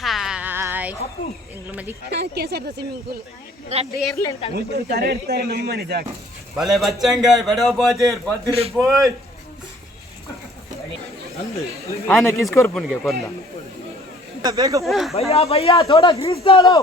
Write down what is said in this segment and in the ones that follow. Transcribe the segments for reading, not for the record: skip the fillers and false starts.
Hi ಕೆಸರದ swimming pool airline भले बच्चंगा बड़ो बाजेर पदरी बोय आने किसको पुन के कोरला भैया भैया थोड़ा ग्रीस डालो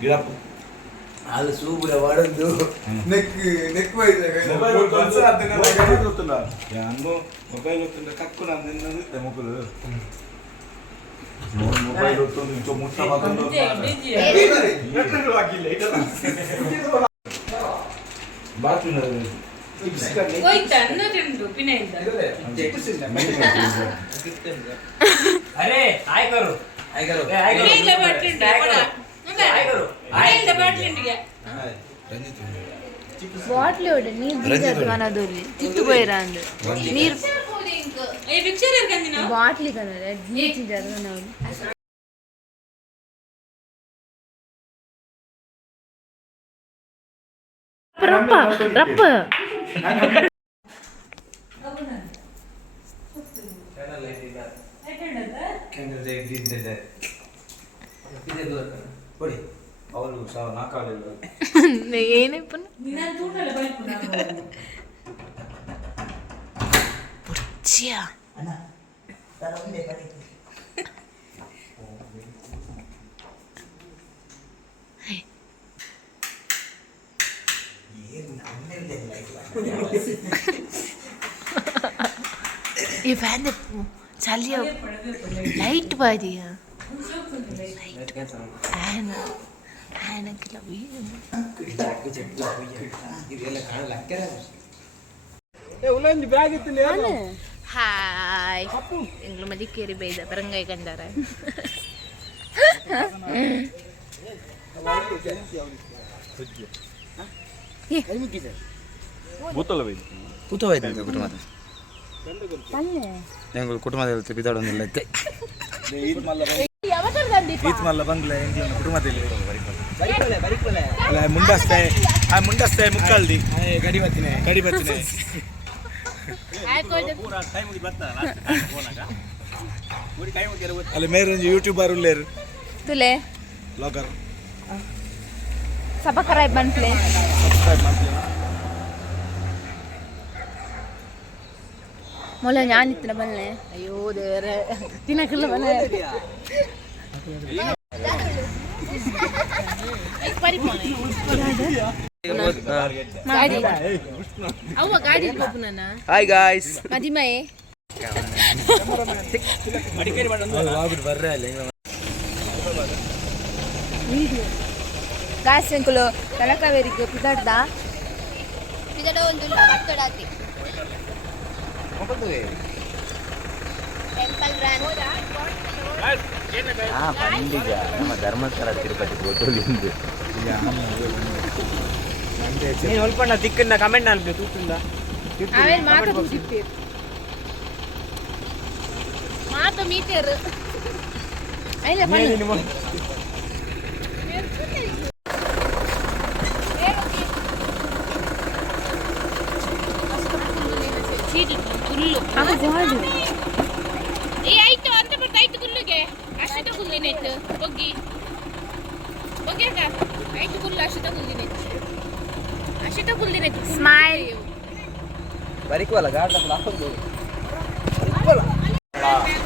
Get up. All super wadandu. Neck wise. Mobile ottunda. Ya anno mobile ottunda kakkuna annennadu demokulu. Mobile ottundu incho mutta magandu. Nettu agile ida. Baatuna. कोई तन्नो तिंडू पिनेंदा अरे हाय करो हाय करो ಇಲ್ಲ ಬಟ್ಲಿಂಡಿ ಪಡ ಹಾಯ್ ಕರೋ ಹಾಯ್ ಇಲ್ಲ ಬಟ್ಲಿಂಡಿ ಬಾಟ್ಲಿ ಓಡೆ ನೀರು ಬೀಜದ ಮನದಲ್ಲಿ ತಿತ್ತು ಬೈರಾಂದ ನೀರು ಏ ಪಿಕ್ಚರ್ ಇರ್ಕಂದಿನ ಬಾಟ್ಲಿ ಕನರೆ ನೀರು ತಿಂಜಾರ ನಾವು ರಪ್ಪ ರಪ್ಪ ये फैन चलिए लाइट बारिया फैन फैन हाय इंग्लो मदी केरी बेदा परंगाई कंडारा ಬೂತಲ್ಲ ಬೈ ಕೂತೋಯ್ತು ಕುಟುಂಬ ಎಂಗಳು ಕುಟುಂಬದಲ್ಲಿ ಬಿದ್ದಾಡೊಂದಿಲ್ಲ ಐತೆ ಈತ್ ಮಲ್ಲ ಬಂಗ್ಲೆ ಎಂಗ್ಲನ ಕುಟುಂಬದಲ್ಲಿ ಅಲ್ಲ ಮುಂಡಸ್ತೆ ಮುಕ್ಕಲ್ದಿ ಗಡಿ ಬತ್ತಿನೆ ಅಲ್ಲ ಮೇರೊಂದು ಯೂಟ್ಯೂಬರ್ ಉಳ್ಳೇರು ತುಲೆ ಬ್ಲಾಗರ್ ಸಬ್ಸ್ಕ್ರೈಬ್ ಮಾಡ್ಲೆ ಮೊಲ ഞാനിത്ര ಬಲ್ಲೆ ಅಯ್ಯೋ ದೇವರೇ ತಿನ್ನಕಲ್ಲ ಬಲ್ಲೆ ಗಾಡಿ ಹಾಯ್ ಗಾಯ್ಸ್ ಮದಿಮೆ ಗಾಯ್ಸ್ ಎಂಕುಲು ತಲಕಾವೇರಿಗೆ ಪಿದಾಡ್ದ ಒಂದು ಬರ್ತಡಾತಿ పండుగ ನಮ್ಮ ಧರ್ಮಸ್ಥಳ ತಿರುಪತಿ ಗೊತ್ತುಂದು నేను ఒల్పన్న దిక్కున్న కమెంట్ అల్పే చూస్తుందా ఆవేన్ మాత చూసిరు మాత మీటరు ఐలే పన్న ಅಮ್ಮ ಗಾಡು ಏ ಆಯ್ತು ಅಂತ ಬರ್ತಾ ಆಯ್ತು ಗುಲ್ಲುಗೆ ಅಷ್ಟು ತಗೊಂಡಿನಾಯ್ತು ಹೋಗಿ ಹೋಗಿ ಅಕ್ಕ ಆಯ್ತು ಗುಲ್ಲು ಅಷ್ಟು ತಗೊಂಡಿನಾಯ್ತು ಸ್ಮೈಲ್ ಬರಿಕುವಲ್ಲ ಗಾಡ್ ಹಾಕೊಂಡು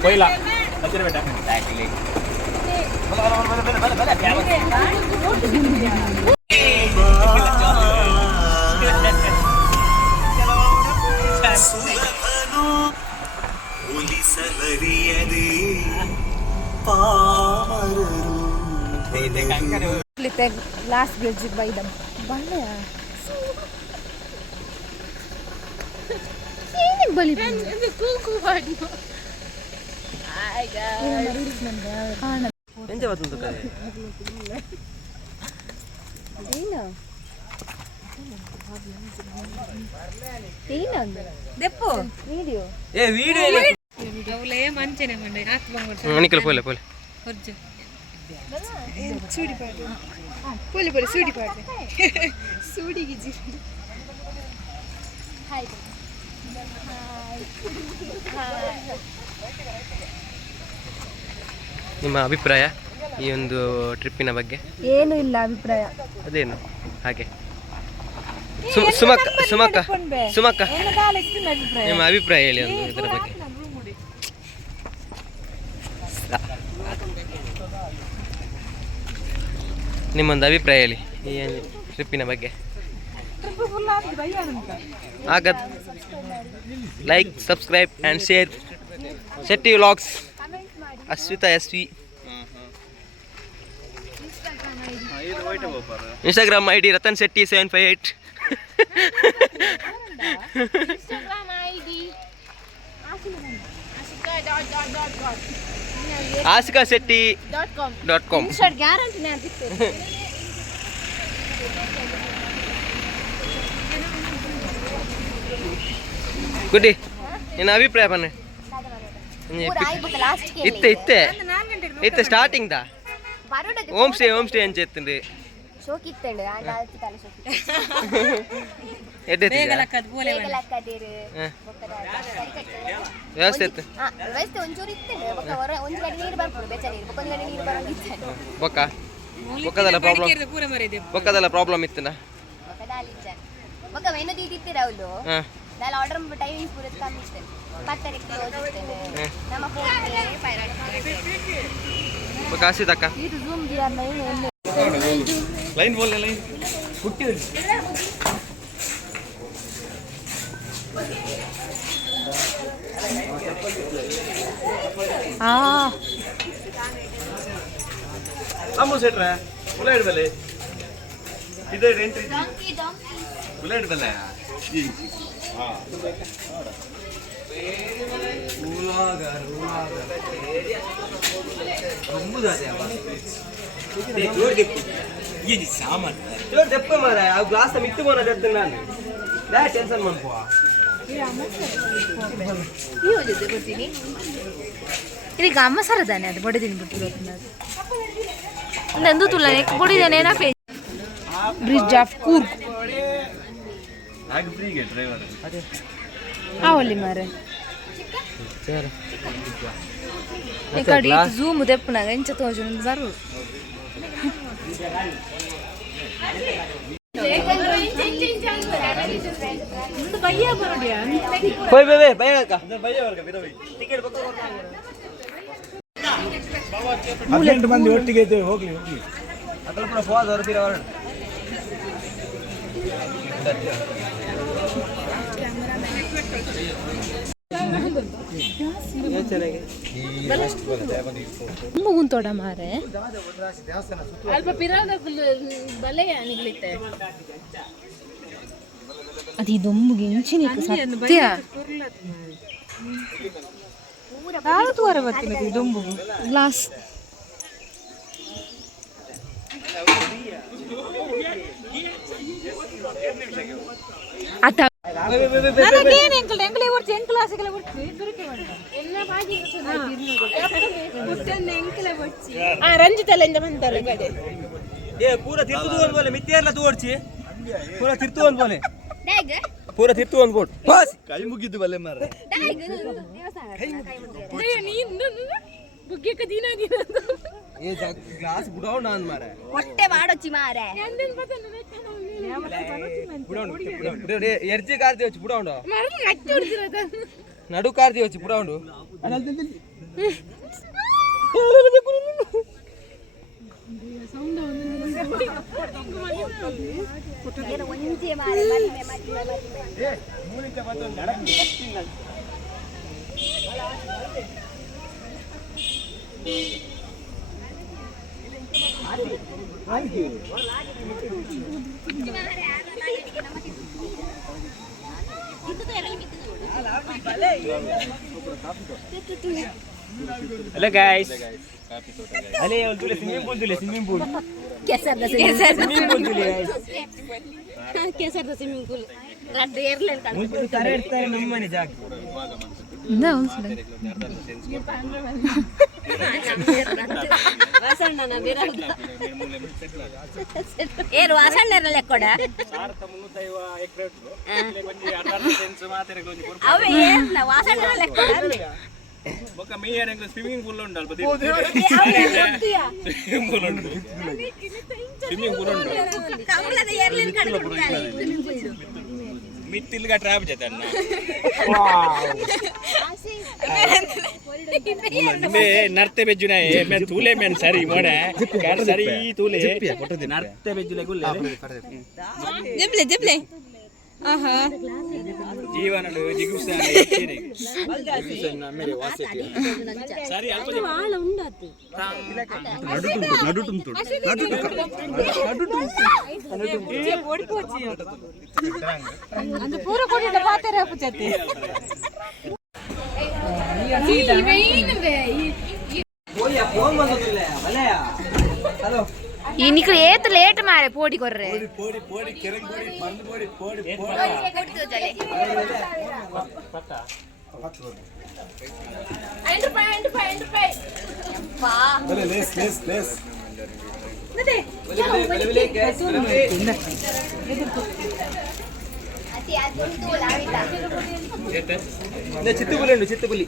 ಕೊಯ್ಲ ಹತ್ತಿರ ಬೇಟ ಲಾಸ್ಟ್ ಬ್ರಿಡ್ಜ್ ಬೈದ ಬಳ್ಳೆಯ ಏನಿಗೆ ಬಲಿ ಎಂಜ ಬರ್ತದೆ ಕರೆ ಏನು ಏನಂದ ದೆಪ್ಪು ವಿಡಿಯೋ ಏ ವಿಡಿಯೋ ಇಲ್ಲ ಅವಲೇ ಮಂಚನೆ ಮಂಡೆ ಹಾಕಿ ಬಂದ್ಬಿಡ್ತಾರೆ ಮಣಿಕಲ್ ಪೋಲೆ ಪೋಲೆ ಹೊರ್ಜು ಸೂಡಿ ಪಾಡ್ರೆ ಪೋಲಿ ಪೋಲಿ ಸೂಡಿ ಪಾಡ್ರೆ ಸೂಡಿಗೆ ಜಿ ಹಾಯ್ ನಿಮ್ಮ ಅಭಿಪ್ರಾಯ ಈ ಒಂದು ಟ್ರಿಪ್ಪಿನ ಬಗ್ಗೆ? ಏನು ಇಲ್ಲ ಅಭಿಪ್ರಾಯ. ಅದೇನು ಹಾಗೆ? ಸುಮಕ್ಕ ಸುಮಕ್ಕ ಸುಮಕ್ಕ ನಿಮ್ಮ ಅಭಿಪ್ರಾಯ ಹೇಳಿ ಒಂದು ಇದರ ಬಗ್ಗೆ. ನಿಮ್ಮೊಂದು ಅಭಿಪ್ರಾಯ ಹೇಳಿ ಈ ಟ್ರಿಪ್ಪಿನ ಬಗ್ಗೆ. ಆಗದ್ like subscribe and share Shetty vlogs Ashwitha SV. Instagram ID Ratan Shetty 758. AshikaShetty.com. ಗುಡ್ಡಿ ನಿನ್ನ ಅಭಿಪ್ರಾಯ ಬನ್ನಿ. ಇತ್ತೆ ಸ್ಟಾರ್ಟಿಂಗ್ ದಾ ಹೋಮ್ ಸ್ಟೇ ಅಂತ చెప్తుంది. ವ್ಯವಸ್ಥೆ ಇತ್ತು ಬೊಕ್ಕದಲ್ಲ ಪ್ರಾಬ್ಲಮ್ ಇತ್ತನ ಕಾಸಿ ತಕ್ಕ ಲೈನ್ ಬೋಲ್ ಲೈನ್ ಹುಟ್ಟಿ ಅಮ್ಮು ಸೆಟ್ರ ಬುಲೆಟ್ ಬೆಲೆ ಇದೆ ಎಂಟ್ರಿ ಬುಲೆಟ್ ಬೆಲೆ ಗ್ಲಾಸ್ ಮಿತ್ತು ನಾನು ಟೆನ್ಷನ್ ಮಾಡ್ಕೋ ಇದಕ್ಕೆ ಅಮ್ಮ ಸರದಾನೆ ಅದು ಬಡಿದೀನಿ ಬಿಟ್ಟು ನಂದು ತುಲ್ಲ ಬಡಿದಾನೆ ನಾ ಫೇಸ್ ಬ್ರಿಡ್ಜ್ ಆಫ್ ಕೂರ್ಗ್ ಅವಲ್ಲಿ ಮಾರೆ ಕಡೆ ಝೂಮ್ ದೆಪ್ಪನಾಗ ಎಂಚ ತೋಜು ಬರು ಮಂದಿ ಒಟ್ಟಿಗೆ ಇದ್ದೇವೆ ಹೋಗ್ಲಿ ಹೋಗ್ಲಿ ಮುಗುಂತೋಡ ಮಾರೆ ಅಲ್ಪ ಪಿರಾದ ಬಲೆಯ ನಿಗ್ಲಿತ್ತೆ ಅದು ಇದೊಂಬುಗೆ ಇಂಚಿನ ಸತ್ಯ ತೋರ ಬರ್ತೀನಿ ಇದೊಂಬು ಗ್ಲಾಸ್ ರಂಜಿತಲ್ಲ ಬಂತಾರೆ ಪೂರ ತಿರ್ತು ಬೋಲೆ ಮಿತ್ತೆಲ್ಲ ತೋಡ್ಸಿ ಪೂರ ತಿರ್ತು ಬೋಲೆ ಪೂರ ತಿತ್ತು ಒಂದು ಬೋಟ್ ಬಸ್ ಕೈ ಮುಗಿದ್ದು ಬಲ್ಲೆ ಮಾರ್ರೆ ಏ ಗ್ಲಾಸ್ ಬುಡಾವ್ ನಾನ್ ಮಾರೆ ಹೊಟ್ಟೆ ಮಾಡೊಚ್ಚಿ ಮಾರೆ ಬುಡಾವ್ ಎರ್ಜಿ ಕಾರ್ದಿ వచ్చి ಬುಡಾವ್ ನಡು ಕಾರ್ದಿ వచ్చి ಬುಡಾವ್ Hello guys. ಅಲೆ ಒಂದು ಸ್ವಿಮ್ಮಿಂಗ್ ಪೂಲ್ ಕೆಸರ್ದ ಸ್ವಿಮ್ಮಿಂಗ್ ಪೂಲ್ guys. ಕೆಸರ್ದ ಸ್ವಿಮ್ಮಿಂಗ್ ಪೂಲ್ ರಡ್ಡು ಏರ್ಲೆಲ್ ಒಂದು ತರ ಇರ್ತಾರೆ ನಮ್ಮ ಮನೆ ಜಾಗ. ವಾಸಣ್ಣನ ಬಿರಲ್ಲ ಏರು ವಾಸಣ್ಣರ ಲೆಕ್ಕೊಡ ಅವೇ ಏರ್ಲ ವಾಸಣ್ಣರ ಲೆಕ್ಕೊಡ ಬೊಕ್ಕ ಮೇಯರಂಗ ಸ್ವಿಮ್ಮಿಂಗ್ ಪೂಲ್ ಉಂಟಲ್ಲ ಸ್ವಿಮ್ಮಿಂಗ್ ಪೂಲ್ ಉಂಟು ಕಮಲದ ಏರ್ಲೆಲ್ ಕಡಬಿಡ್ತಾರೆ ಸ್ವಿಮ್ಮಿಂಗ್ ಪೂಲ್ ಮಿತ್ತಿಲ್ಗ ಟ್ರಾಪ್ ಜತನ್ನ ಮೇ ನರ್ತೆ ಬೆಜ್ಜುನ ಮೇ ತೂಲೆ ಮೇನ್ ಸರಿ ಮೋಡೆ ಕಾರ್ ಸರಿ ತೂಲೆ ನರ್ತೆ ಬೆಜ್ಜುಲೆ ಗುಲ್ಲೆ ಜಿಬ್ಲೆ ಜಿಬ್ಲೆ ಆಹಾ ಜೀವನಡು ಜಿಗುಪ್ಸ ಏಕಿರಿ ಮೇರೆ ವಾಸಕ್ಕೆ ಸರಿ ಅಲ್ಪ ವಾಳ ಉಂಡಾತಿ ನಡುಟುಂಟು ಓಡಿಪೋಚಿ ಅದು ಪೂರ ಕೊಡಿದ ಪಾತೆರ ಅಪ್ಪಚತಿ ಈ ನಿಕ್ಳು ಏತ್ ಲೇಟ್ ಮಾರೆ ಪೋಡಿ ಕೊರ್ರೆ ಪೋಡಿ ಕೆರೆಂಗ್ ಪೋಡಿ ಪೋಡಿ ಲೇಸ್ చిత్తుపులి ఉండు చిత్తుపులి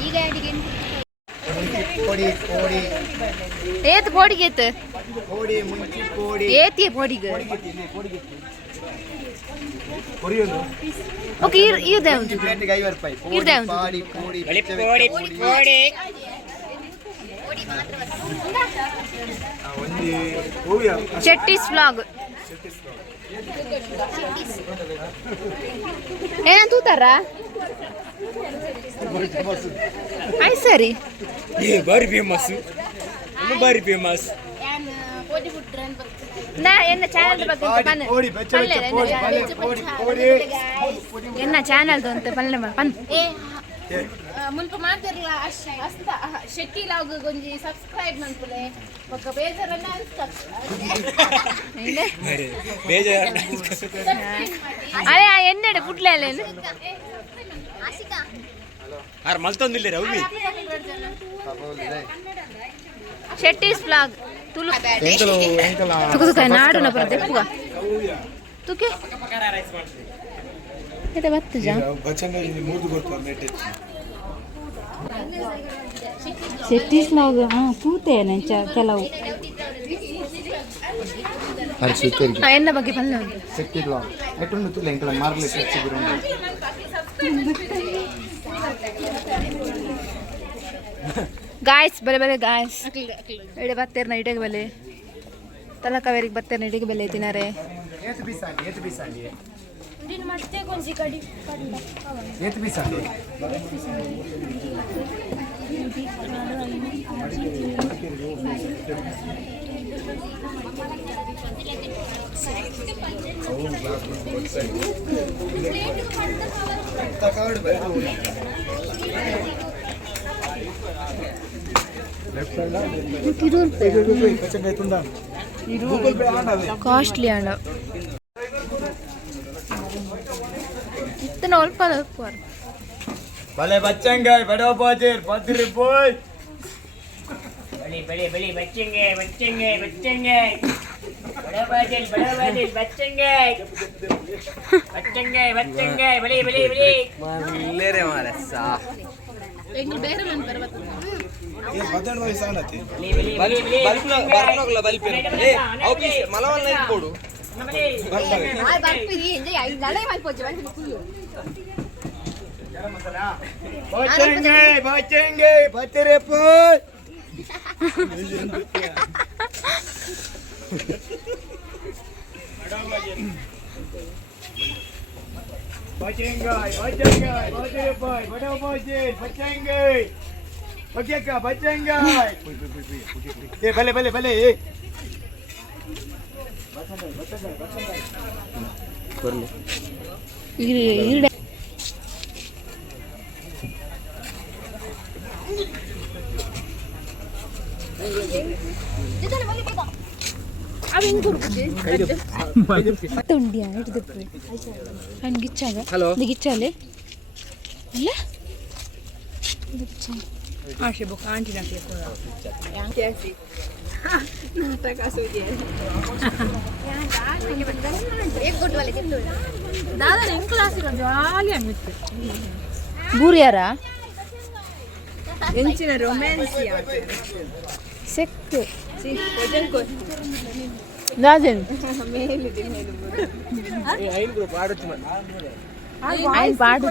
ಈ ಗಾಡಿಗೆ ಏತ್ ಪೋಡಿಗೆ ಏತ್ ಏತಿಯ ಪೋಡಿಗೆ ಓಕೆ ಇದೆ ಉಂಟು ಇದೆ ಉಂಟು ಚೆಟ್ಟಿಸ್ ವ್ಲಾಗ್ ಏನಂತ ತೂತಾರ ಆಯ್ ಸರಿ ಬಾರಿ ಫೇಮಸ್ ಬಾರಿ ಫೇಮಸ್ ನಾ ಎನ್ನ ಚಾನಲ್ ಬಗ್ಗೆ ಎನ್ನ ಚಾನಲ್ ಅಂತ ಪಲ್ಲೆ ಪನ್ ಮುಲ್ಪ ಮಾತಾಡಲ್ಲ ಅಸ್ತ ಶೆಟ್ಟಿ ಲಾಗ್ ಗೊಂಜಿ ಸಬ್ಸ್ಕ್ರೈಬ್ ಮಾಡ್ಕೊಳೆ ಒಕ್ಕ ಬೇಜಾರನ್ನ ಅರೆ ಆ ಎಣ್ಣೆಡೆ ಪುಟ್ಲೆ ಅಲ್ಲೇನು ಆರ್ ಮಲ್ತೊಂದಿಲ್ಲ ರವಿ ಶೆಟ್ಟಿಸ್ ವ್ಲಾಗ್ ತುಳು ತುಕ ನಾಡು ನ ಪರ ತೆಪ್ಪುಗ ತುಕೆ ಇದೆ ಬತ್ತು ಜಾ ಶೆಟ್ಟಿಸ್ ವ್ಲಾಗ್ ಕೂತೆ ನೆಂಚ ಕೆಲವು ಎನ್ನ ಬಗ್ಗೆ ಪಲ್ಲೆ ಉಂಟು ಶೆಟ್ಟಿ ಬ್ಲಾಗ್ ಎಟ್ಟೊಂದು ತುಲೆ ಎಂಕಲ ಮಾರ್ಲೆ ಸಿಕ್ಕಿದ್ರು ಗಾಯ್ಸ್ ಬಲೆ ಬಲೆ ಗಾಯ್ಸ್ ಎಡೆ ಬತ್ತೇರ್ನ ಇಡೆಗೆ ಬೆಲೆ ತಲಕಾವೇರಿಗೆ ಬತ್ತೇರ್ನ ಇಡೆಗೆ ಬೆಲೆ ತಿನ್ನರೆ ಏತ್ ಬಿಸಾಡಿ ಮತ್ತೆ ಕೊಂಚಿ ಕಡಿ ಏತ್ ಬಿಸಾಡಿ ಲೆಫ್ಟ್ ಸೈಡ್ ಕಾಸ್ಟ್ಲಿ ಆಂಡ ಇತ್ತನ ಅಲ್ಪ भले बच्चेंगे बड़ो बाजेर 10 रुपए बड़ी बड़ी बड़ी बच्चेंगे बच्चेंगे बच्चेंगे बड़ो बाजेर बच्चेंगे बच्चेंगे बच्चेंगे बड़ी बड़ी बड़ी ले रे मारे सा ಎಂಗ್ ಬೇರೆ ಮನ್ ಬರಬೇಕು ये 12 ವಯಸ್ಸು ಆನತಿ बड़ी बड़ी बड़ी ಬರ್ನೋಗ್ಲ ಬಲ್ಪ್ ಏ ಆಫೀಸ್ ಮಲವಲ್ಲ ಇಟ್ಕೊಡು ಬರ್ಪಿರಿ ಎಂಜಾಯ್ ಐ ನಡೆ ಮಾಡ್ಪೋಜೆ ಬಂದು ಫುಲ್ बच्चेंगे बच्चेंगे 10 रुपए बचेंगे बचेंगे 10 रुपए बड़ो बाजेर बचेंगे बचेगा बचेंगे ये भले भले भले ये ಈಡ ಅವ ಹೆಂಗ್ ಕೊಡ್ಬಿಟ್ಟೆ ತುಂಡಿಯ ಹಿಡಿದಿಟ್ರಿ ಹಂಗೆ ಗಿಚ್ಚಾಗ ಗಿಚ್ಚಾಲೆ ಅಲ್ಲ ಆಶೆ ಬುಕ್ ಆಂಟಿ ನಾಟಿ ಬೂರಿಯಾರ ಎಂಚಿನ ರೊಮ್ಯಾನ್ಸ್ ಸೆಕ್ಕು ರಾಜನ್ ఆయన పాడు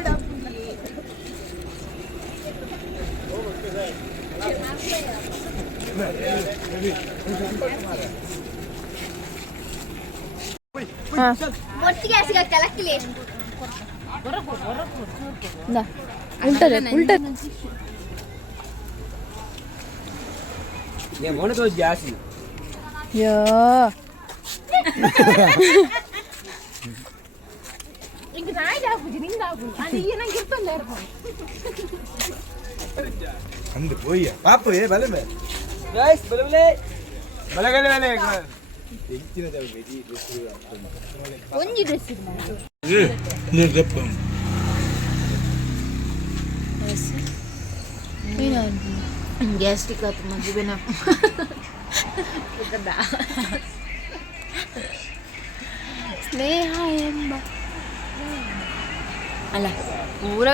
ఉంటది ఉంటది యో ఇంక రాయదాపు నిందాపు అది ఈయన గిర్పలేరు ಅಂದು ಹೋಯ್ಯ ಪಾಪ ಏ ಬಲೆ ಬಲೆ गाइस बले बले बले गले बले ಹೆಚ್ಚಿನ ಬೆಡಿ ಒಂಜಿ ಡ್ರೆಸ್ ಏ ನೀ ಗಪ್ಪ ಗ್ಯಾಸ್ಟ್ರಿಕ್ ಆಯ್ತು ಮಗುವಿನ ಸ್ನೇಹ ಎಂಬ ಅಲ್ಲ ಪೂರ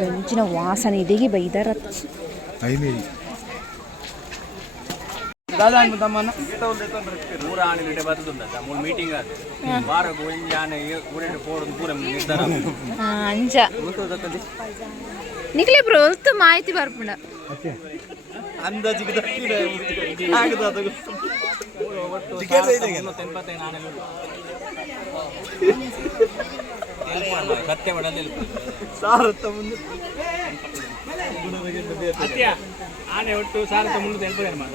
ಗಂಜಿನ ವಾಸನೆ ಇದೆಗೆ ಬೈದಾರ ಐಮೇರಿ दादा तमन पूरा आने लेटे बात तो था मूल मीटिंग आते बार को जाने पूरे पोड़ पूरे निर्धार ಅಂಜ ನಿಕ್ಲೆ ಬ್ರೋ ಅಲ್ತು ಮಾಹಿತಿ ಬರ್ಪುಂಡ ಅಂದಾಜಿಗೆ ದಕ್ಕಿದೆ ಆಗದ ಅದು ಟಿಕೆಟ್ ಇದೆ ತೆಂಪತ್ತೆ ನಾನೇ ಕತ್ತೆ ಬಡದಲ್ಲಿ ಸಾರತ್ತ ಮುಂದೆ ಅತ್ಯ ಆನೆ ಒಟ್ಟು ಸಾರತ್ತ ಮುಂದೆ ತೆಂಪದೆ ಮಾಡ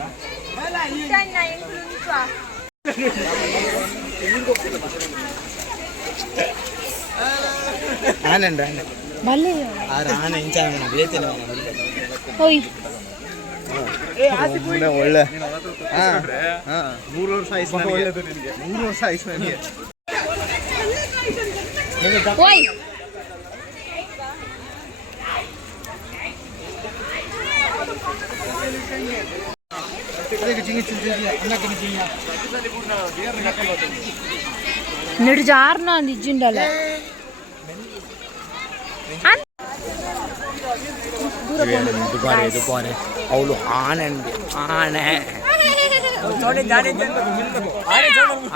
ಆನಂದ ಬಲ್ಲೆ ಆರ ಆನೆ ಇಂಚಾನ ಬೇತೇನೆ ಹೋಯ್ ಒಳ್ಳೆ ಹಾ ಹಾ 3 ವರ್ಷ ಆಯ್ತು ಒಳ್ಳೆದು ನಿಮಗೆ 3 ವರ್ಷ ಆಯ್ತು ನನಗೆ ಹೋಯ್ ನೆಡು ಜಾರ್ನ ನಿಜ್ಜಿಂಡಲ್ಲ ದುಬಾರೆ ಅವಳು ಆನೆ ಆನೆ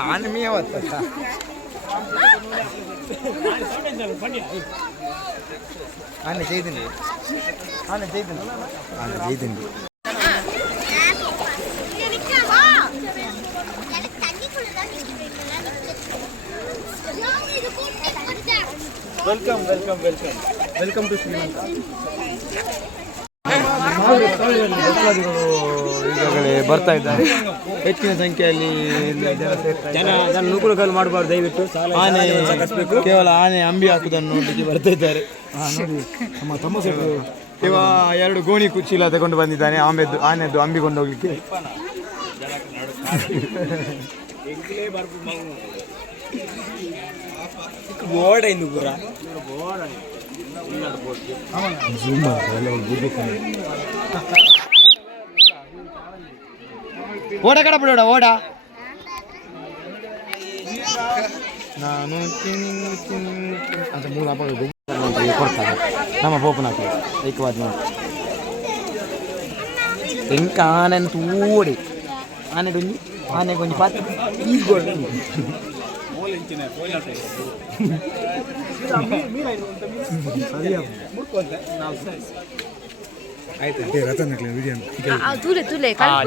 ಆನೆ ಮೇವತ್ತ ಆನೆ ಜೈದಿನಿ ಆನೆ ಜೈದಿನಿ ಆನೆ ಜೈದಿನಿ welcome welcome welcome welcome to Sri Lanka. ಈಗಾಗಲೇ ಬರ್ತಾ ಇದ್ದಾರೆ, ಹೆಚ್ಚಿನ ಸಂಖ್ಯೆಯಲ್ಲಿ ಜನ ನೂಕುಳುಗಳು ಮಾಡಬಾರ್ದು ದಯವಿಟ್ಟು. ಆನೆ ಕೇವಲ ಆನೆ ಅಂಬಿ ಹಾಕುವುದನ್ನು ನೋಡಲಿಕ್ಕೆ ಬರ್ತಾ ಇದ್ದಾರೆ. ನೋಡಿ ನಮ್ಮ ತಮ್ಮ ಸೆಟ್ರು ಇವ 2 ಗೋಣಿ ಕುಚ್ಚೀಲ ತಗೊಂಡು ಬಂದಿದ್ದಾನೆ ಆನೆದ್ದು ಅಂಬಿಕೊಂಡು ಹೋಗ್ಲಿಕ್ಕೆ. ಓಡ ಕಡ ಬಿಡೋಡ ಓಡ. ನಾನು ಅಂತ 3 ಹಬ್ಬ ಕೊಡ್ತಾರೆ ನಮ್ಮ ಪೋಪನಾಕ ಏಕವಾದ ನೋಡಿ ಎಂಕ ಆನೆ ತೂಡಿ ಆನೆಗೊಂದು ಪಾತ್ರ ಈಸ್ಕೊಂಡು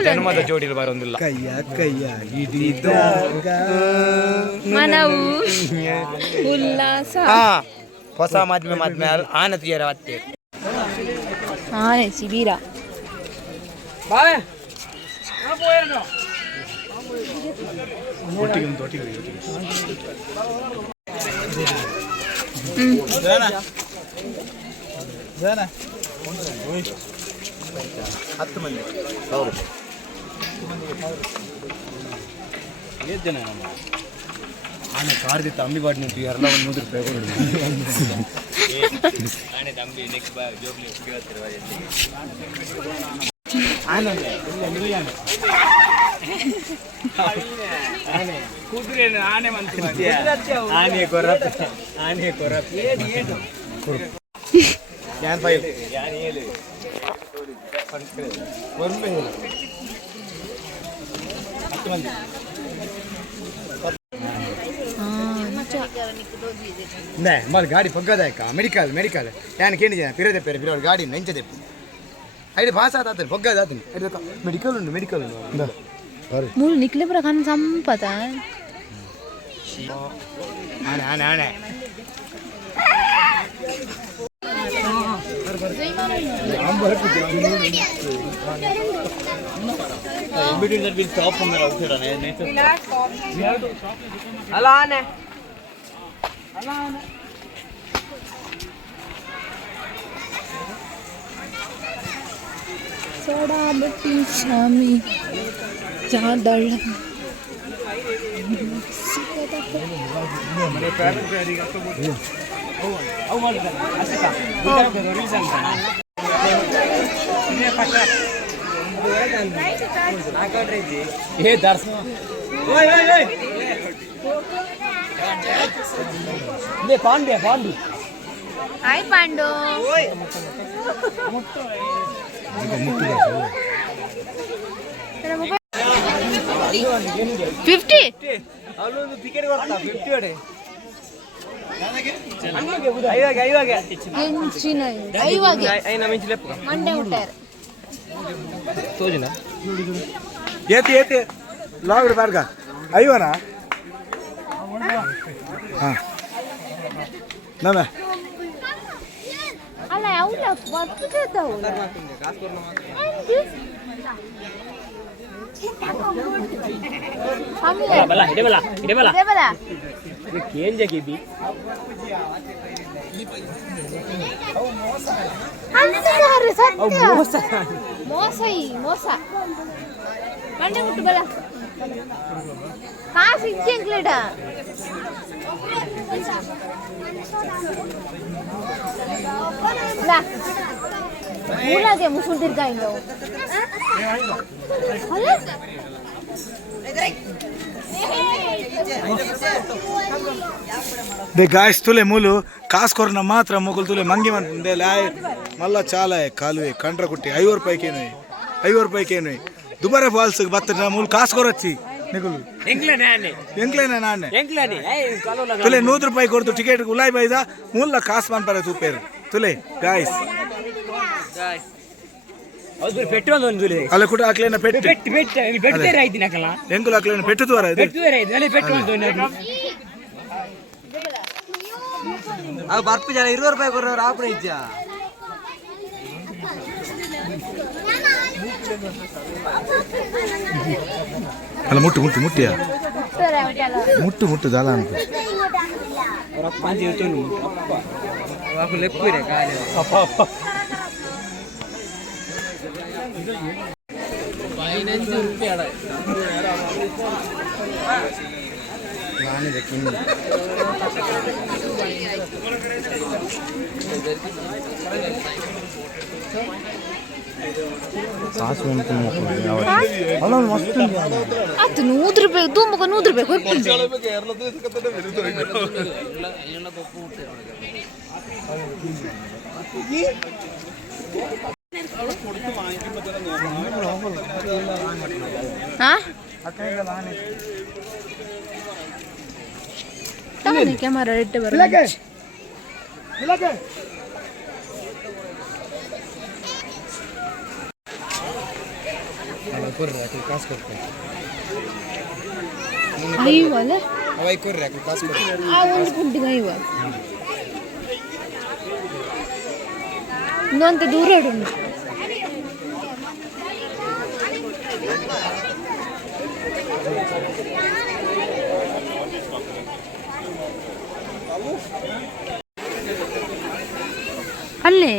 ಜನ್ಮದ ಜೋಡಿಲು ಬರೋದಿಲ್ಲ. ಕಯ್ಯ ಮನವು ಉಲ್ಲಾಸ ಹೊಸ ಮದ್ಮೆ ಆನೆ ತೀರ ಮತ್ತೆ ಆನೆ ಶಿಬಿರ. ಹತ್ತು ಮಂದಿ ಎಷ್ಟು ಜನ ಆನೆ ಕಾರ್ದಿತ್ತು ಅಂಬಿ ಬಾಡಿ ನಿಂತು ಎಲ್ಲ ಒಂದು 3 ರೂಪಾಯಿ ಕೊಡೋದು. ಗಾಡಿ ಪಗ್ಗದಾಯಕ ಮೆಡಿಕಲ್ ಯಾನ್ ಕೇಳಿದ್ದೇನೆ ಪಿರದೆ ಪಿರ ಗಾಡಿ ನೆಂಚದೆ ಐದು ಭಾಷೆ ಆತ ಪಗ್ಗದ ಮೆಡಿಕಲ್ ಉಂಟು ಮೂರು ನಿಕ್ಲೆ ಪುರ ಕಣ್ಣು ಸಂಪತ ಆನೆ सोडा बट्टी शामी चादर पांडे हाय पांडो 50 ಅಲ್ಲೊಂದು ಟಿಕೆಟ್ ಕೊಡ್ತಾ 50 ಅಡೆ ಐನ ಮಿಂಚಿ ಲೆಪ್ಪ ಮಂಡೆ ಮುಟ್ಟಾರೆ ತೋಜಿನ ಏತಿ ಲಾಗ್ಡ್ ಬಾರ್ಗ ಐವನ ಹಾ ನಮ ಅಲ್ಲ ಅವಳ ವಸ್ತು ಜೊತೆವು ಬಲ ಕೇಂಜ ಕಿಬಿ ಮೋಸ ಮಂಡೆ ಮುಟ್ಟು ಬಲ ಕಾಸು ಇಕ್ಕೇಂಕ್ಲೇಡ ಮೂಲಾಗೆ ಮುಸುಲ್ ತಿರ್ಗಾಯಿಂದು దే గాయస్ తులే మూలు కాస్కొరన మాత్రం మొగులు తులే మంగి మందే లాయ్ మళ్ళా చాలా కాలువే కండ్ర కుట్టి 5 ರೂಪಾಯಿಕೇನು ದುಬಾರೆ ಫಾಲ್ಸ್ ಬತ್ತ ಮೂಲು ಕಾಸ್ಕೊರಚ್ಚಿ ನಿಗುಲು ಎಂಕ್ಲೇನೆ ನಾನೆ ತುಲೆ 100 ರೂಪಾಯಿ ಕೊಡ್ತು ಟಿಕೆಟ್ ಉಲಾಯ್ ಬೈದ ಮೂಲ ಕಾಸ್ ಮನ್ಪರೆ ತೂಪೇರು ತುಲೆ ಗಾಯ್ಸ್ ಪೆಟ್ರೋಲ್ ಒಂದು ಅಲ್ಲ ಕೂಡ ಹಾಕ್ಲೇನ ಪೆಟ್ಟು ಎಂಕುಲು ಹಾಕ್ಲೇನ ಪೆಟ್ಟು ತೋರ ಬರ್ಪು ಜನ 20 ರೂಪಾಯಿ ಕೊಡೋರು ಆಪಣ ಇಜ್ಜ ಅಲ್ಲ ಮುಟ್ಟು ಮುಟ್ಟು ಮುಟ್ಟಿಯ ಮುಟ್ಟು ಮುಟ್ಟು ದಾಲ ಅಂತ ಲೆಪ್ಪು ಇದೆ ಕಾಲಿ ಅದು 100 ರೂಪಾಯಿ ತುಂಬಕ 100 ರೂಪಾಯಿ ಕೊಟ್ಟು ಕ್ಯಾಮರಾ ಇಟ್ಟು ಬರ ಅಯ್ಯವಲ್ಲ ಆ ಒಂದು ಗುಂಡಿಗೆ ಅಯ್ಯವ ಇನ್ನೊಂದು ದೂರ ಉಂಟು ಅಲ್ಲೇ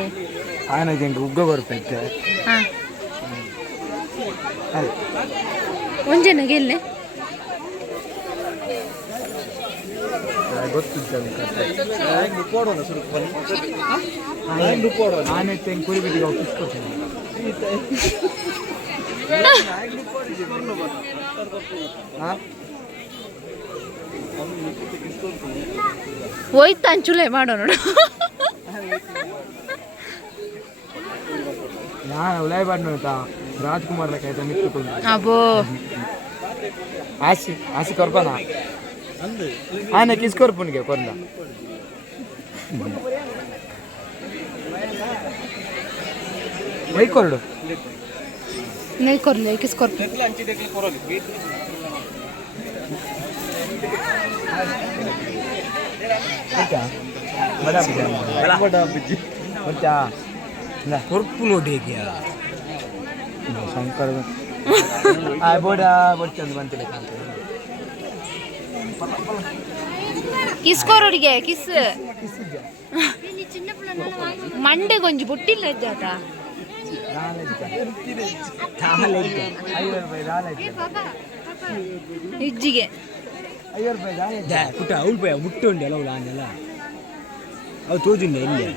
ಆಯ್ತು ಉಗ್ಗ ಬರುತ್ತೆ ಹಾಂ ಒಂಜನಗೆ ಎಲ್ಲೇ ಹೋಯ್ತು ಅಂಚುಲೆ ಮಾಡೋ ನೋಡು ನಾನು ಉಲಾಯ್ ಬಾಡ್ ನೋಡ್ತಾ ರಾಜ್ಕುಮಾರ್ ಲೆಕ್ಕ ನಿಂತ್ಕೊಂಡು ಅಬ್ಬೋ ಆಸಿ ಕೊರ್ಬನ ಆನೆ ಕಿಸ್ ಕೊರ್ಪುನಿಗೆ ಕೊರ್ಲ ವೈಕೊರ್ಡು नहीं करले किस कर ಕೊರ್ಪು ನೋಡಿ ಶಂಕರ್ ಬೋಡ ಬಡ್ಚಂದು ಬಂತಿಲ್ಲ किस कोरोडिगे किस मंडे ಗೊಂಜಿ ಬುಟ್ಟಿಲ್ಲ ಜಾತ ಇಜ್ಜಿಗೆ 5 ರೂಪಾಯಿ ಪುಟ್ಟ ಉಳ್ಪಾಯ ಮುಟ್ಟು ಉಂಡೆ ಅಲ್ಲ ನಾನೆಲ್ಲ ಅವು ತೋಜಿಂಡೆ ಇಲ್ಲಿ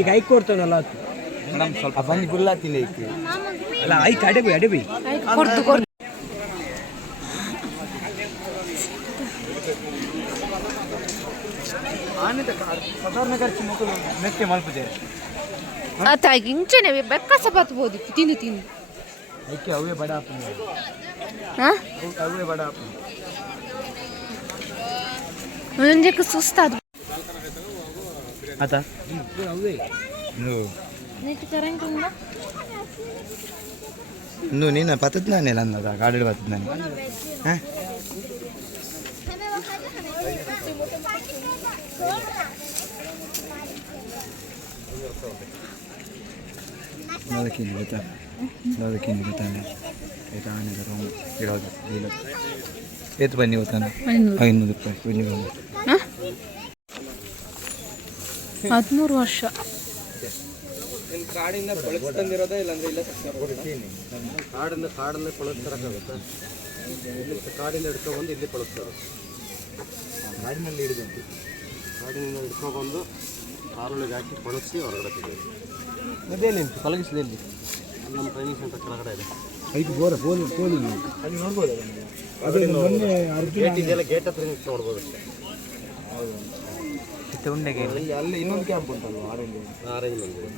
ಈಗ ಐಕ್ ಕೊಡ್ತಾನಲ್ಲ ಸ್ವಲ್ಪ ಬಂದು ಗುಲ್ಲಾತಿಲ್ಲ ಐತಿ ಅಲ್ಲ ಐಕ್ ಅಡೆಬಿ ಕೊಡ್ತು ಕೊಡ್ತು ಸಾಧಾರಣ ಖರ್ಚು ಮಕ್ಕಳು ಮೆಕ್ಕೆ ಮಲ್ಪದೆ ಆತ ಇಂಚನೆ ಬೆಕ್ಕಸ ಬತ್ಬೋದು ತಿಂದು ತಿಂದು ಐಕೆ ಅವೇ ಬಡ ಹಾಪ ಅವೇ ಬಡ ಹಾಪ ಒಂದಕ್ಕೆ ಸುಸ್ತಾದ ಆತ ಅವೇ ನೆಟ್ ಕರೆಂಟ್ ಉಂಟಾ ಇನ್ನು ನೀನು ಪತ್ತದ ನಾನೇ ಅನ್ನದ ಗಾಡಿ ಬರ್ತದ ನಾನು ಹಾಂ ಅದಕ್ಕಿಂತ ಗೊತ್ತಾನೆ ಆಯ್ತಾ ಆನೆದ ರೋಮ ಇಡೋದು ಇಲ್ಲ ಎತ್ತು ಬನ್ನಿ ಗೊತ್ತಾನೆ 500 ರೂಪಾಯಿ ಇಲ್ಲಿ 13 ವರ್ಷ ಕಾಡಿಂದ ಬಳಸ್ತಂದಿರೋದ ಇಲ್ಲಾಂದ್ರೆ ಇಲ್ಲ ಕಾಡಲ್ಲಿ ಬಳಸ್ತರಕ್ಕಾಗುತ್ತಾ ಕಾಡಿಂದ ಹಿಡ್ಕೊಬಂದು ಇಲ್ಲಿ ಬಳಸ್ತಾರೆ ಗಾಡಿನಲ್ಲಿ ಹಿಡಿದಂತೆ ಕಾಡಿನಿಂದ ಹಿಡ್ಕೊಬಂದು ಕಾರೊಳಗೆ ಹಾಕಿ ಬಳಸಿ ಹೊರಗಡೆ ತೆಗೆಯೋದು ಅದೇಲಿ ಉಂಟು ಕಲಗಿಸಿದಲ್ಲಿ ನಮ್ಮ ಟ್ರೈನಿಂಗ್ ಸೆಂಟರ್ ಕೆಳಗಡೆ ಇದೆ ಐದು ಪೋಲಿ ಅಲ್ಲಿ ನೋಡ್ಬೋದು ಅದೇ ಮೊನ್ನೆ ಗೇಟ್ ಇದೆಯಲ್ಲ ಗೇಟ್ ಹತ್ರ ನೋಡ್ಬೋದು ಅಷ್ಟೇ ಉಂಡೆಗೆ ಅಲ್ಲಿ ಇನ್ನೊಂದು ಕ್ಯಾಂಪ್ ಉಂಟಲ್ವ ಆರೆಂಜ್ ಬಂದಿದೆ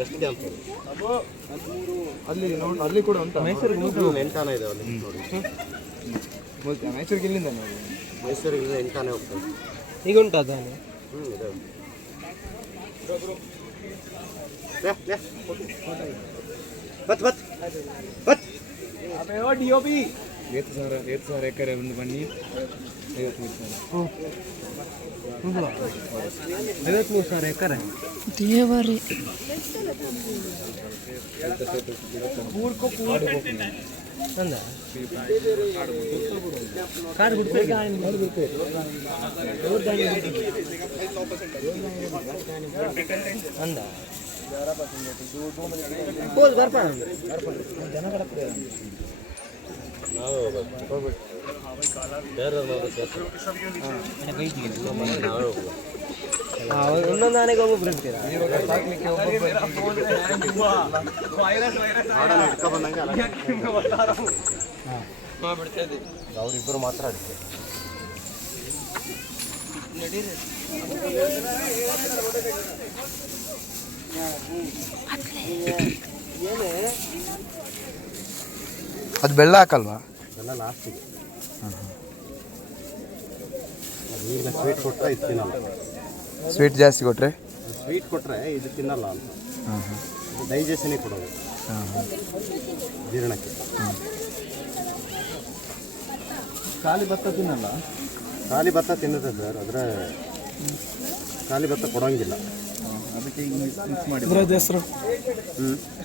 ರೆಸ್ಟ್ ಕ್ಯಾಂಪ್ ಅಲ್ಲಿ ಅಲ್ಲಿ ಕೂಡ ಉಂಟು ಮೈಸೂರಿಗೆ ಎಂಟಾನ ಇದೆ ಅಲ್ಲಿ ನೋಡಿ ಮೈಸೂರಿಗೆ ಇಲ್ಲಿಂದ ಮೈಸೂರಿಗೆ ಎಂಟಾನೆ ಹೋಗ್ತದೆ ಈಗ ಉಂಟು ಅದ ಇದೆ ಬತ್ ಬತ್ ಬತ್ ಡಿಒಪಿ ಐವತ್ತು ಸಾವಿರ ಎಕರೆ ಒಂದು ಬನ್ನಿ 53,000 ಎಕರೆ ದೇವರೇ ಅಂದ ಕಾಡು ಬಿಡ್ಬೇಕು ಅಂದ ಹೋದ್ ಬರ್ಪಾಣ ಜನ ಒಂದೊಂದು ಆನೆಗೆ ಒಬ್ಬೊಬ್ರು ಇರ್ತೀರಾ ಅವರಿಬ್ಬರು ಮಾತ್ರ ಅಡಿಕೆ ಅದು ಬೆಲ್ಲ ಹಾಕಲ್ವಾ? ಎಲ್ಲ ಲಾಸ್ಟಿಗೆ ಈಗ ಸ್ವೀಟ್ ಕೊಟ್ಟರೆ ಇದು ತಿನ್ನಲ್ಲ. ಸ್ವೀಟ್ ಜಾಸ್ತಿ ಕೊಟ್ಟರೆ ಸ್ವೀಟ್ ಕೊಟ್ಟರೆ ಇದು ತಿನ್ನಲ್ಲ ಅಂತ. ಡೈಜೆಷನಿಗೆ ಕೊಡೋದು ಜೀರ್ಣಕ್ಕೆ. ಖಾಲಿ ಭತ್ತ ತಿನ್ನಲ್ಲ. ಖಾಲಿ ಭತ್ತ ತಿನ್ನುತ್ತೆ ಸರ್, ಆದರೆ ಖಾಲಿ ಭತ್ತ ಕೊಡೋಂಗಿಲ್ಲ. ಅದಕ್ಕೆ ಇದ್ರದ್ದು ಹೆಸರು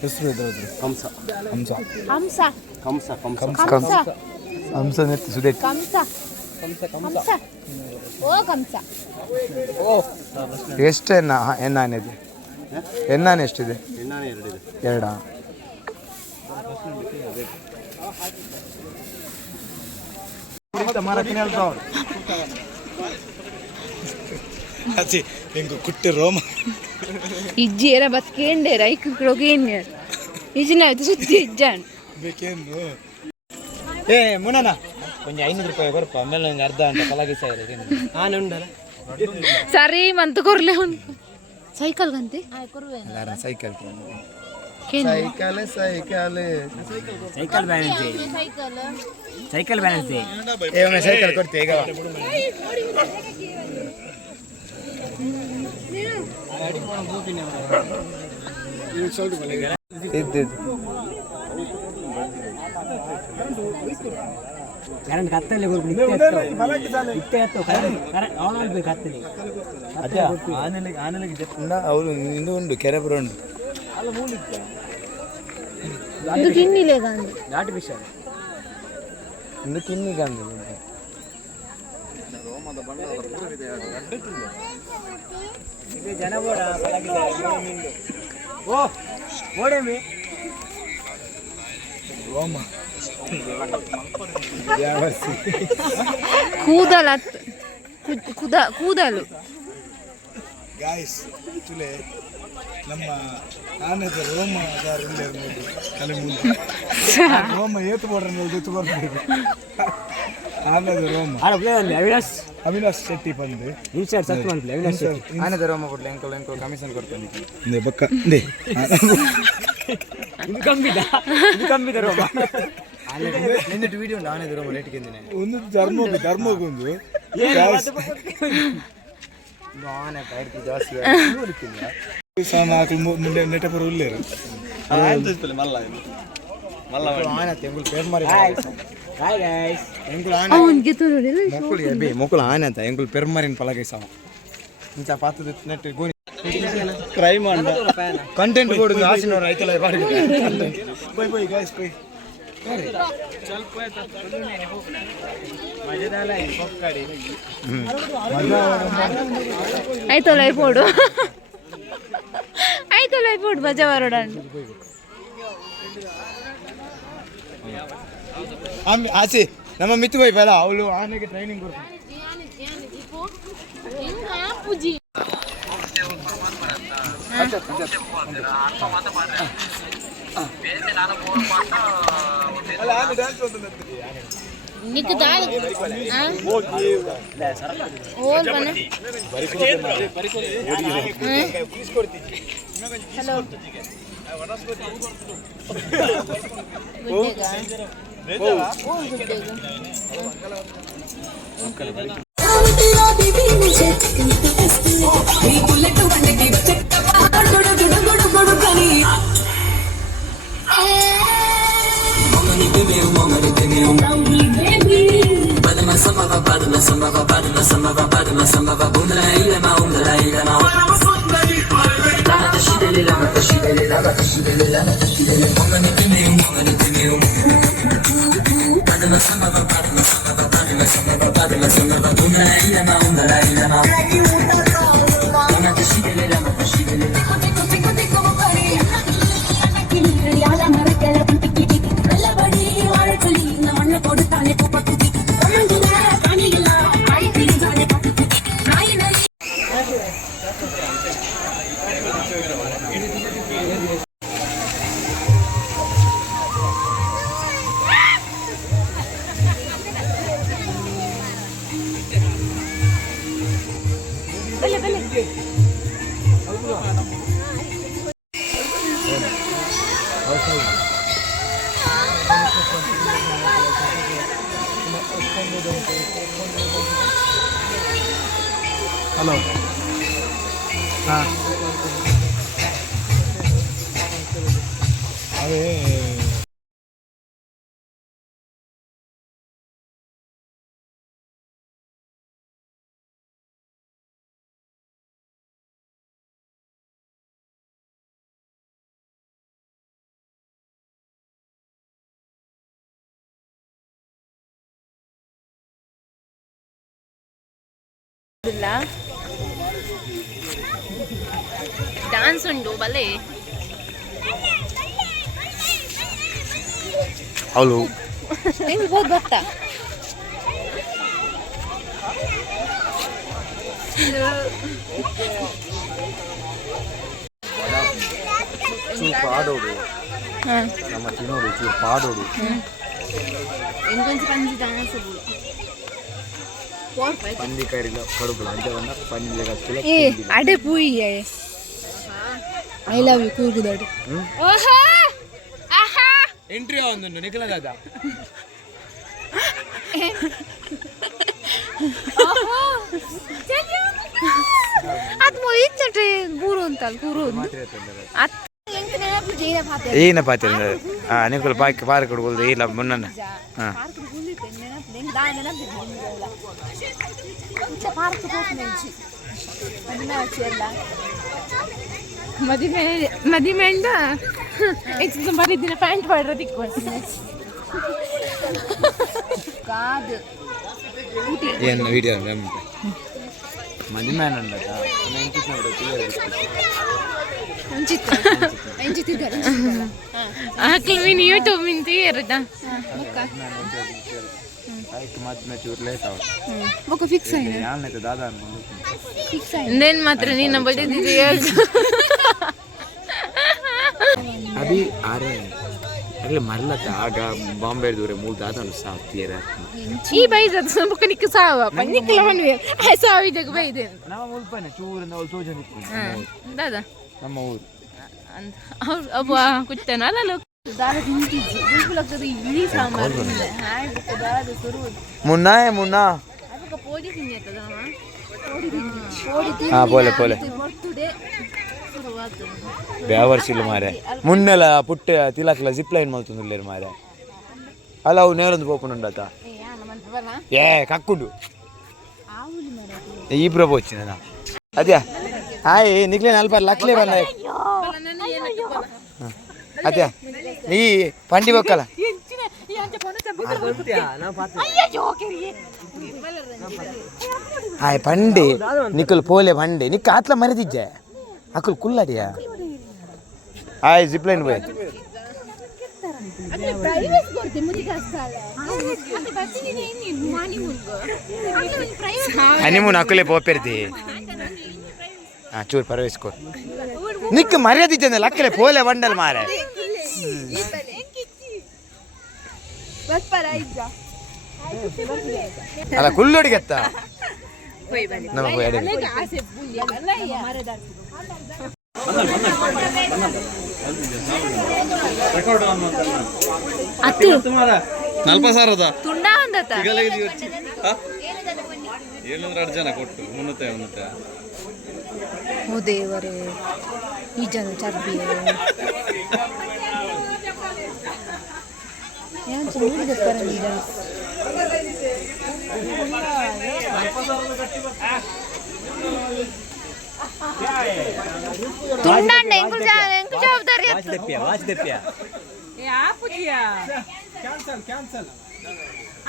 ಇದ್ರದ್ದು ಕಂಸ ಹಂಸ ಕಂಸ ಕಂಸ ಕಂಸ ಹಂಸ ನೆತ್ತಿ ಸುದೇತಿ ಕಂಸ ಓ ಕಂಸ ಎಷ್ಟು ಎಣ್ಣಾನೆ ಇದೆ? ಎಣ್ಣಾನೆ ಎಷ್ಟಿದೆ? ಎಣ್ಣಾನೆ 2 ಇದೆ. 2 ಅತಿ ನಿಂಗೆ ಕುಟ್ಟಿ ರೋಮ ಇಜ್ಜಿ ಏರ ಬತ್ಕೇಂಡೇರ ಐಕ್ರೋಗೇನ್ ಇಜ್ಜಿನ ಸುದ್ದಿ ಇಜ್ಜಾನ್ ಬೇಕೇನು ಏ ಮುನನ ಒಂದು 500 ರೂಪಾಯಿ ಕೊರಪ್ಪ ಆಮೇಲೆ ನಂಗೆ ಅರ್ಧ ಗಂಟೆ ಪಲಾಗಿ ಸಾಯಿರಿ ಆನೆ ಉಂಡಲ್ಲ ಸರಿ ಮಂತ ಕೊರ್ಲೆ ಉಂಟು ಸೈಕಲ್ ಗಂತೆ cycle cycle cycle balance cycle balance cycle ಕೊಡ್ತೀವಿ ಈಗ ಕರೆಂಟ್ ಕತ್ತಲೆ ಇತ್ತೆ ಬೇಕು ಹತ್ತಲಿ ಅದೇ ಆನೆಲಿಗೆ ಜಪ್ಪ ಅವಳು ಇಂದು ಉಂಡು ಕೆರೆಪುರ ಉಂಡು ಅದು ಕಿನ್ನಿಲೆ ಗಾಂಧಿ ಘಾಟ್ ವಿಷಯ ಇಂದು ಕಿನ್ನಿ ಗಾಂಧಿ ಜನ ಓ ಓಡೇಮಿ ರೋಮ ಕೂದಲು ಗಾಯ್ಸ್ ತುಲೆ ನಮ್ಮ ಆನೆದ ರೋಮ ನೋಡಿ ತಲೆ ಮುಂದೆ ರೋಮ ಏತು ಬೋಡ್ರ ಎತ್ತು ಬರ್ಬೇಕು ಆನೆದ ರೋಮ ಅವಿನಾಶ್ ಶೆಟ್ಟಿ ಬಂದು ಆನೆದ ರೋಮ ಕೊಡ್ಲಿ ಎಂಕಲ್ ಕಮಿಷನ್ ಕೊಡ್ತಾನೆ ಬಕ್ಕ ಕಂಬಿದ ರೋಮ ನಿಂದು ವಿಡಿಯೋ ಉಂಟು ಆನೆದ ರೋಮ ರೇಟ್ಗೆ ಒಂದು ಧರ್ಮಗೊಂದು ಆನೆ ಕೈಡ್ತಿ ಜಾಸ್ತಿ ಮುಂದೆ ನೆಟಪರ ಉಳ್ಳೇರು ಮೊಕ್ಕಳು ಆನೆ ಅಂತ ಎಂಕುಲು ಪೆರ್ಮರಿನ ಪಲಗೈಸವ ಇಂಚ ಪಾತದ ನೆಟ್ ಗೋಣಿ ಟ್ರೈ ಮಾಡ ಕಂಟೆಂಟ್ ಕೊಡುದು ಆಸಿನವ್ರು ಆಯ್ತಲ್ಲ ಬೈ ಬೈ ಗಾಯ್ಸ್ ಬೈ ಆಯ್ತು ಲೈಫ್ ಓಡು ಆಯ್ತು ಲೈಫ್ ಓಡು ಮಜಾ ಬರೋಡಂಡು ಆಸಿ ನಮ್ಮ ಮಿತ್ತು ಬೈ ಬೇಡ ಅವಳು ಆನೆಗೆ ಟ್ರೈನಿಂಗ್ ಕೊಡ್ತಾಳೆ నీకు దారి ఓల్ బన హలో గుడ్డేగా ಹಲೋ ಹಾಂ ಅದೇ ಡ್ಯಾನ್ಸ್ ಉಂಟು ಬಲೆ ಹಲೋ ಹೆಂಗೆ ಹೋದ್ ಗೊತ್ತಾ ಚೂರು ಪಾಡೋಡು ನಮ್ಮ ತಿನ್ನೋಡು ಚೂರು ಪಾಡೋಡು ಎಂಕೊಂಚು ಪಂಜಿ ಡ್ಯಾನ್ಸ್ పంది కర్రీలో కడుపులో అంటే ఉన్న పంది కడుపులో ఏ అడే పోయి ఐ లవ్ యూ కూర్గుదాడు ಓಹೋ ಆಹಾ ಎಂಟ್ರಿ ಒಂದು ನಿಖಿಲ ದಾದಾ ಅದು ಮುಗಿಚೆ ಗೂರು ಅಂತಲ್ಲ ಗೂರು ಏನ ಪಾತ್ರ ನಿಖಲ್ ಪಾರ್ಕ್ ಕೊಡ್ಬೋದು ಇಲ್ಲ ಮುನ್ನ ಹಾಂ ಮದಿಮೆ ಅಂಡ ಹೆಚ್ಚು ಬರೀದಿನ ಪ್ಯಾಂಟ್ ಮಾಡ್ರೆ ತಿಕ್ಕೊಂಡು కాదు ಏನು ವಿಡಿಯೋ మదిమే అంట ಆಕಲ್ ಮೀನು ಯೂಟ್ಯೂಬ್ ಮಿಂತ ಇರುತ್ತ ಮತ್ತೆ ಚೂರು ಲೇಟ್ ಆಗುತ್ತೆ ఒక ఫిక్స్ అయినా ಯಾನೈತೆ ದಾದಾ ಅನ್ಕೊಂಡು ఫిక్స్ అయినా నేను ಮಾತ್ರ ನಿನ್ನ ಬಡಿದಿದ್ದೆ ಅಭಿ ಆರೆ ಅಗಲೆ ಮರಲತ್ತ ಆಗ ಬಾಂಬೆ ದೂರ ಮೂಲ ದಾದಾಲು ಸಾಕ್ತಿಯರ ಈ ಬೈದ ಸಂಬಕ ನಿಕ್ಕ ಸಾವ ಪನ್ನಿಕ್ಕಲ ಮನ್ವೆ ಆ ಸಾವಿದಗ ಬೈದೆ ನಮ್ಮ ಮುಲ್ಪನೆ ಚೂರಿಂದ ಅವಳು ತೋಜ ನಿಕ್ಕು ದಾದಾ ನಮ್ಮ ಊರು ಅಬ್ಬ ಕುತ್ತನ ಅಲ್ಲ దాని తింటి지 గుల్గులకది ఇల్లి సాంబార్ హ్యాండ్ దాద సురువు ಮುನ್ನಾ ಅದಕ್ಕೆ ಪೋಡಿ ತಿನ್ನಿಯತ್ತದಮ್ಮ ಹಾ ಪೋಲೆ ಬರ್ತುಡೆ ಸುರುವಾತು ಬೇವರ್ಸಿಲ್ಲ ಮಾರೆ ಮುನ್ನೆಲ ಪುಟ್ಟ ತಿಲಕಲ ಜಿಪ್ ಲೈನ್ ಮಲ್ತುಂದುಲ್ಲೇರು ಮಾರೆ ಅಲ್ಲ ಅವು ನೇರೊಂದು ಪೋಪುನುಂಡತ ಏ ಕಕ್ಕುಂಡು ಈ ಪ್ರಪೋಚಿನ ಅದ್ಯಾ ಹಾಯ್ ನಿಕ್ಲೆ ನಲ್ಪ ಲಕ್ಲೆ ಬಂದ ಅದ್ಯಾ ನೀ ಪಂಡಿ ಬೊಕ್ಕಲ ಹಾಯ್ ಪಂಡಿ ನಿಕ್ಕಲ್ ಪೋಲೆ ಪಂಡಿ ನಿಕ್ಕ ಆತ್ಲ ಮರೆದಿಜ್ಜೆ ಅಕ್ಕಲ್ ಕುಲ್ಲಡಿಯಾ ಹಾಯ್ ಜಿಪ್ ಲೈನ್ పోయి ಹನಿಮೂನ್ ಅಕ್ಕಲೇ ಪೋಪೆರ್ತಿ ಚೂರು ಪರವೇಸ್ಕೋ ನಿಕ್ಕ ಮರ್ಯಾದಿಜ್ಜೆ ಲಕ್ಕಲೆ ಪೋಲೆ ಬಂಡಲ್ ಮಾರೆ ಅಲ್ಲ ಕುಲ್ಲೊಡಿಗೆತ್ತ ನಮ್ಮ ನಲ್ಪ ಸಾವಿರದ ತುಂಡ ಅಂದತ ಜನ ಕೊಟ್ಟು ಮುನ್ನೂತ್ತ ಓ ದೇವರೇ ಈ ಜನ ಚರ್ಬಿ ಏನು ನೋಡಿದ ಪರ ತುಂಡಂಡೆ ಎಂಕು ಜವಾಬ್ದಾರಿ ವಾಚ್ ದೆಪ್ಪಿಯ ಕ್ಯಾನ್ಸಲ್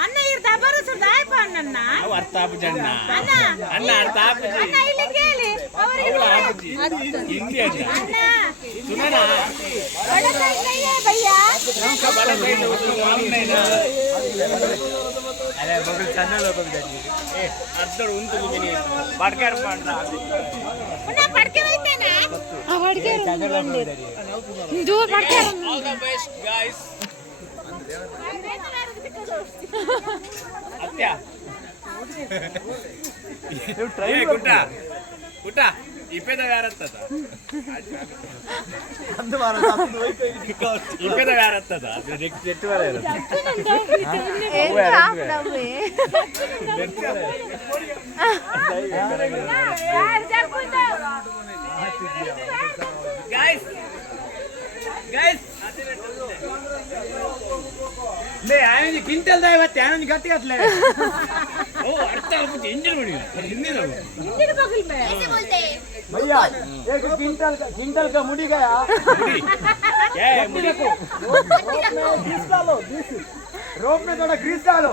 ಅಣ್ಣ ಇರ್ದ ಬರೋದು ದಾಯಪ ಅಣ್ಣ ಅರ್ಥ ಆಪುಜಣ್ಣ ಅಣ್ಣ ಅಣ್ಣ ಅರ್ಥ ಆಪುಜಿ ಅಣ್ಣ ಇಲ್ಲಿ ಕೇಳಿ ಅವರಿಗೆ ಹಿಂದಿ ಅಣ್ಣ ಅಣ್ಣ ಸುಮ್ಮನೆ ಬಡ ಕೈಯೇ ಭಯ್ಯ ಬಡ ಕೈ ಮಾಮನೇನಾ ಅರೆ ಮಗಳು ಚಂದಲ್ಲ ಹೋಗ್ಬಿಟ್ಟು ಅರ್ಧರು ಉಂಟು ಮುಗಿನಿ ಬಡ್ಕಾರ್ ಮಾಡ್ದ ಪುನಃ ಪಡ್ಕೆ ಹೋಯ್ತೇನಾ ದೂರ ಪಡ್ಕೆ ಆಲ್ ದ ಬೆಸ್ಟ್ ಗೈಸ್ ಅತ್ಯ ಕುಟ್ಟ ಕುಟ್ಟ ಇಪ್ಪೇದ ಯಾರತ್ತದ ಇಪ್ಪೇದ ಯಾರತ್ತದ ಎಟ್ಟು ವರ ಇರೋದು ಗೈಸ್ ಗೈಸ್ ಲೇ ಆಯಂಜಿ ಕ್ವಿಂಟಲ್ ದ ಇವತ್ತೆ ಆಯಂಜಿ ಗಟ್ಟಿ ಗಟ್ಲೆ ಓ ಅರ್ಥ ಆಗ್ಬಿಟ್ಟು ಎಂಜಾಯ್ ಮಾಡಿ ಹಿಂದಿ ನಾವು इंजन बगल में ऐसे बोलते हैं भैया एक क्विंटल का मुड़ी गया क्या है मुझे को ग्रीस डालो रोप में थोड़ा ग्रीस डालो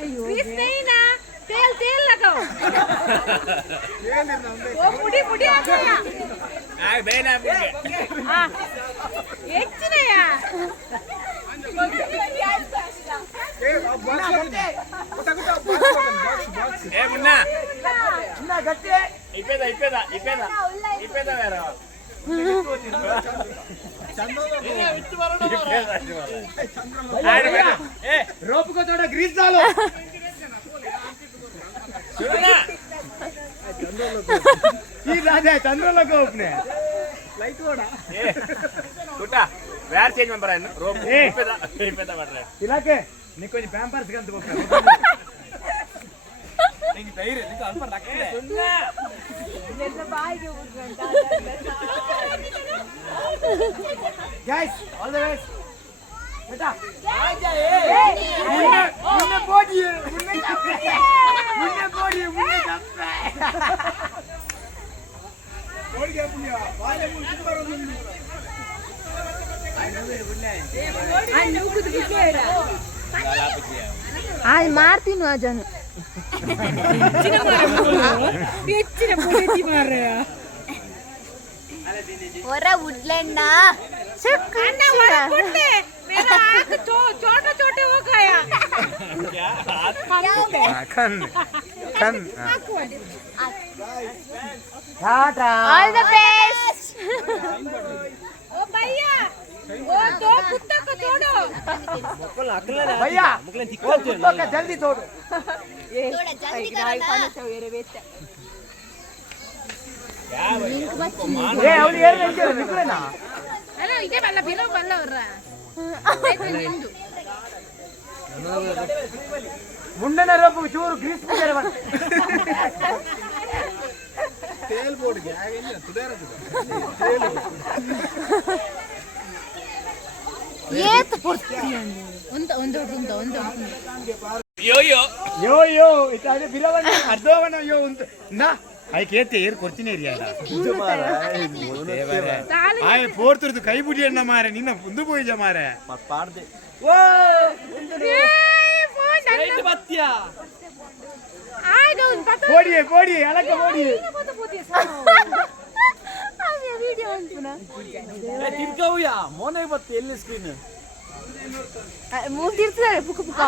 ग्रीस नहीं ना तेल लगाओ वो मुड़ी आ गया आ बेना हां ಹೆಚ್ಚಿನಯಾ ए मुन्ना ಇನ್ನ ಗಟ್ಟಿ ಇಪ್ಪೇದ ಬೇರೆ रोप को थोड़ा ग्रीस डालो ಈ ರಾಜಾ ಚಂದ್ರಲ को अपने ಲೈಟ್ ಓಡ ಕುಟ್ಟ ವ್ಯಾರ್ ಚೇಂಜ್ ಮಾಡ್ಬರ ಇನ್ನು ರೋಪ್ ಇಪ್ಪೇದ ಮಾಡ್ರೆ ಇಲಾಕೆ ನೀ ಕೊಂಚ ಪ್ಯಾಂಪರ್ಸ್ ಗಂತ ಹೋಗ್ತಾ ನಿಂಗೆ ಧೈರ್ಯ ನಿಂಗೆ ಅಲ್ಪ ಲಕ್ಕಿದೆ ಗೈಸ್ ಆಲ್ ದಿ ಬೆಸ್ಟ್ बेटा मुन्ने बोडी मुन्ने बोडी बोड गया पुनिया बाले मुन कित बार मुन्ने आज मारती अजन वुडलैंड मेरा आंख छोटा छोटे हो गया खन टाटा ऑल द बेस्ट ओ भैया वो दो कुत्ता को छोड़ो भैया वो कुत्ता का जल्दी छोड़ो थोड़ा जल्दी करो ना ए ಅವಳು ಏನು ಹೇಳ್ತಿರೋ ನಿಕ್ಲೇನಾ ಅಲ್ಲ ಇದೆ ಬಲ್ಲ ಅವರ ಮುಂಡನ ರೋಪು ಚೂರು ಗ್ರೀಸ್ ಬಿಡರೆ ಬರ್ ತೇಲ್ ಬೋರ್ಡ್ ಗ್ಯಾಗ್ ಇಲ್ಲ ತುದೇರದು ಏತ್ ಪುರ್ತಿ ಒಂದು ಯೋ ಯೋ ಯೋ ಯೋ ಇತಾದೆ ಬಿರವನ ಅರ್ಧವನ ಯೋ ಅಂತ ನಾ ಐ ಕೇತೆ ಏರ್ ಕೊಡ್ತೀನಿ ಏರಿಯಾ ಆಯ್ ಪೋರ್ತಿರ್ದು ಕೈ ಬುಡಿ ಅಣ್ಣ ಮಾರೆ ನಿನ್ನ ಮುಂದೆ ಹೋಯ್ಜ ಮಾರೆ ಪಾಡ್ದೆ ಓ ರೈಟ್ ಬತ್ತ್ಯಾ ಬೋಡಿ ಅಲಕ ಬೋಡಿ ವಿಡಿಯೋ ಅಂತಾನ ತಿರ್ಕವುಯಾ ಮೋನೆ ಬತ್ತಿ ಎಲ್ಲಿ ಸ್ಕ್ರೀನ್ ಮೂತಿರ್ತಾರೆ ಪುಕ್ಕ ಪುಕ್ಕ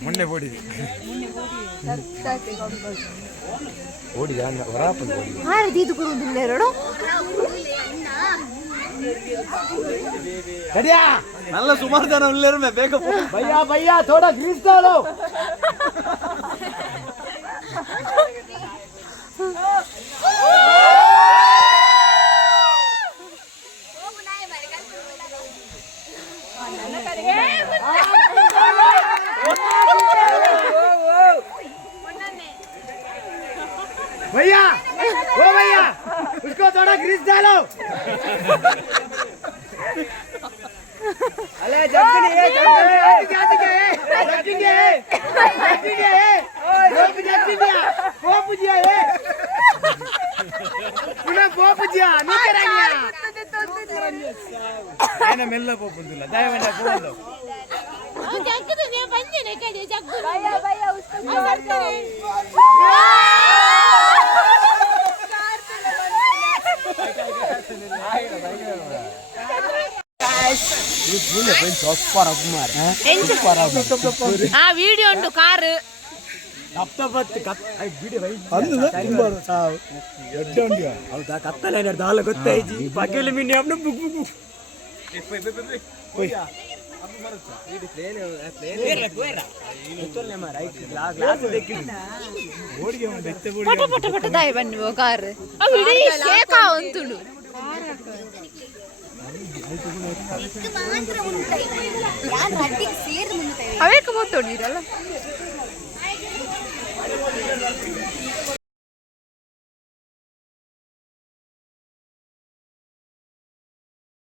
ಮೊನ್ನೆ ಬೋಡಿದೆ ಓಡಿ ಹೊರಾಪನ್ ಓಡಿ ಆರೆ ದೀದು ಕೊಡುವುದಿಲ್ಲ ಎರಡು ಕಡಿಯಾ ನಲ್ಲ ಸುಮಾರು ಜನ ಉಳ್ಳೇರು ಮೇ ಬೇಗ ಭಯ್ಯಾ ಥೋಡಾ ಗ್ರೀಸ್ डालो भैया ओ भैया उसको थोड़ा ग्रीस डालो अले जब भी ఆయన మెల్ల పోపుందిಲ್ಲ దయవన్న పోదు జగ్గుది నేను పంజనే కదే జగ్గు ఆ వీడియో ఉండు కారు ಕತ್ತಲೇನ ದಾಲ ಗೊತ್ತಾಯ್ತು ಪಕ್ಕದಲ್ಲಿ ಮಿನ್ನಿ ಅಪ್ಪನ ಬುಕ್ ಬುಕ್ ಪಟ ಪಟ ಪಟ ದಾಯ ಬನ್ನಿ ಕಾರು ಅವು ಇಡೀ ಶೇಕ ಅಂತುಡು ಅವೇಕ ಹೋಗ್ತೋಡಿರಲ್ಲ